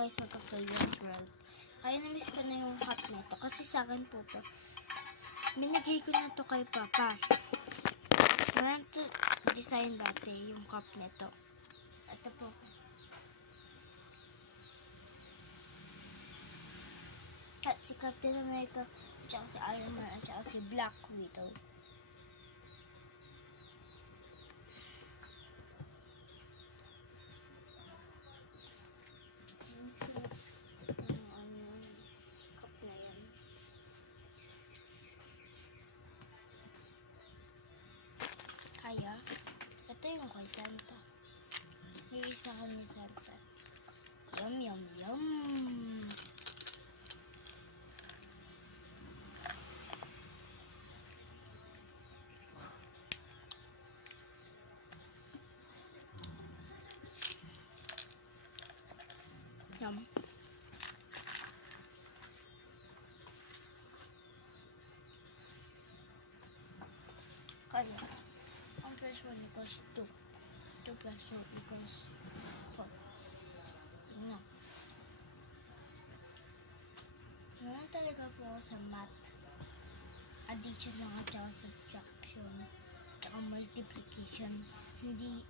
guys, welcome to Young's World. Kaya na-miss ko na yung cup nito. Kasi sa akin po to. Binigay ko na to kay Papa. Meron to design dati yung cup nito. Ito po. At si Captain America, tsaka si Iron Man, at tsaka si Black Widow. Kaya, ito yung kay Santa. May isa kami Santa. Yum, yum, yum. Yum. Kaya, ang plus 1 equals 2. 2 plus 2 equals 4. Tingnan. Wala talaga po ako sa math. Addition lang at saka subtraction. Tsaka multiplication. Hindi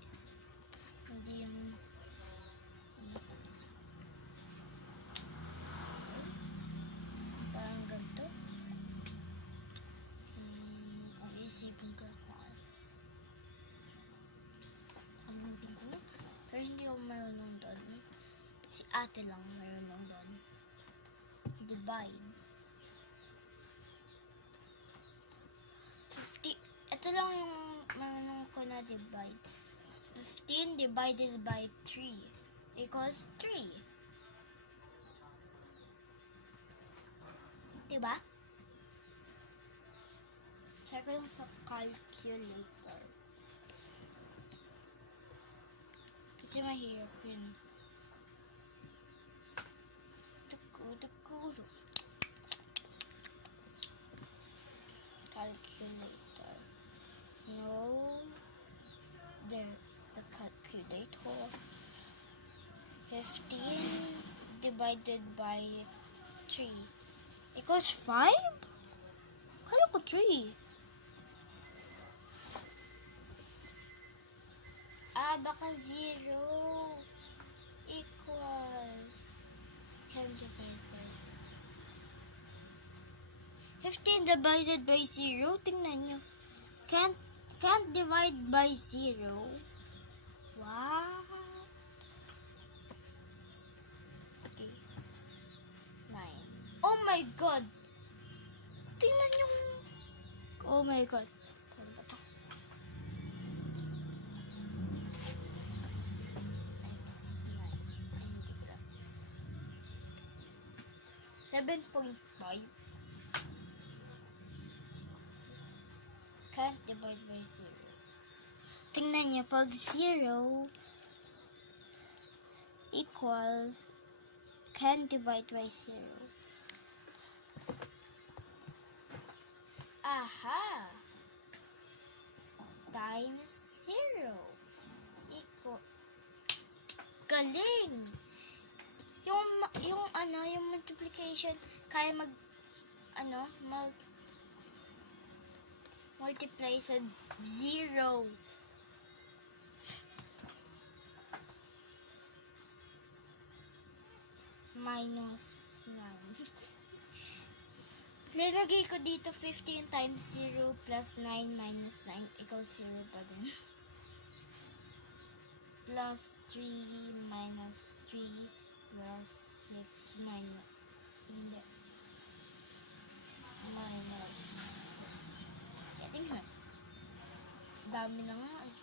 yung parang ganito. Ang isipin ko ako. Pero hindi ako marunong doon. Si ate lang marunong doon. Divide. 50. Ito lang yung marunong ko na divide. 15 divided by 3 equals 3. Diba? Check ko lang sa calculator. Kasi mahirap yun. Calculator. No. There's the calculator. 15 divided by 3 equals 5? Kala ko 3. Baka 0 equals 10 divided by 15 divided by 0. Tingnan nyo. Can't divide by 0. What? Okay. 9. Oh my God! Tingnan nyo. Oh my God. 7.5. Can't divide by 0. Tingnan niyo, pag 0 equals can't divide by 0. Aha! Times 0 equal. Galing! Yung multiplication, kaya multiply sa 0. Minus 9. Nilagay ko dito 15 times 0 plus 9 minus 9 equals 0 pa din. Plus 3 minus 3 plus 6 minus minus 6. Tingnan. Dami na nga eh.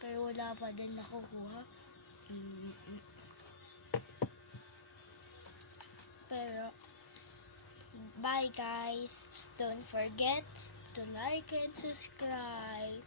Pero wala pa din nakukuha. Pero bye guys. Don't forget to like and subscribe.